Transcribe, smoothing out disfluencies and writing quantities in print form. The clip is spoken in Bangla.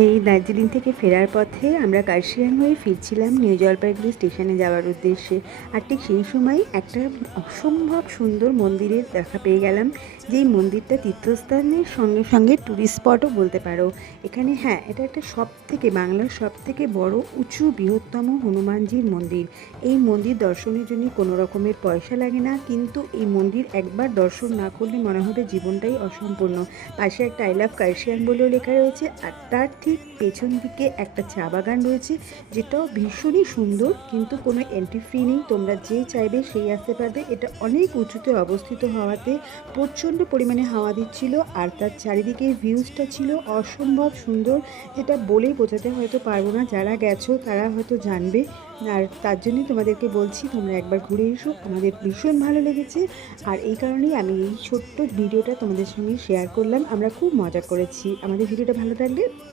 এই দার্জিলিং থেকে ফেরার পথে আমরা কার্শিয়াং হয়ে ফিরছিলাম নিউ জলপাইগুড়ি স্টেশনে যাওয়ার উদ্দেশ্যে। আর ঠিক সেই সময় একটা অসম্ভব সুন্দর মন্দিরের দেখা পেয়ে গেলাম, যেই মন্দিরটা তীর্থস্থানের সঙ্গে সঙ্গে ট্যুরিস্ট স্পটও বলতে পারো। এখানে এটা একটা বাংলার সব থেকে বড় উঁচু বৃহত্তম হনুমানজির মন্দির। এই মন্দির দর্শনের জন্য কোনো রকমের পয়সা লাগে না, কিন্তু এই মন্দির একবার দর্শন না করলে মনে হবে জীবনটাই অসম্পূর্ণ। পাশে একটা আই লাভ কার্শিয়াং বলেও লেখা রয়েছে, আর তার ঠিক পেছন দিকে একটা চা বাগান রয়েছে, যেটাও ভীষণই সুন্দর, কিন্তু কোনো এন্ট্রি ফি নেই, তোমরা যে চাইবে সেই আসতে পারবে। এটা অনেক উঁচুতে অবস্থিত হওয়াতে প্রচণ্ড পরিমাণে হাওয়া দিচ্ছিল, আর তার চারিদিকে ভিউজটা ছিল অসম্ভব সুন্দর, যেটা বলেই বোঝাতে হয়তো পারবো না। যারা গেছো তারা হয়তো জানবে, আর তার জন্যই তোমাদেরকে বলছি তোমরা একবার ঘুরে এসো, আমাদের ভীষণ ভালো লেগেছে। আর এই কারণেই আমি এই ছোট্ট ভিডিওটা তোমাদের সঙ্গে শেয়ার করলাম। আমরা খুব মজা করেছি। আমাদের ভিডিওটা ভালো লাগলে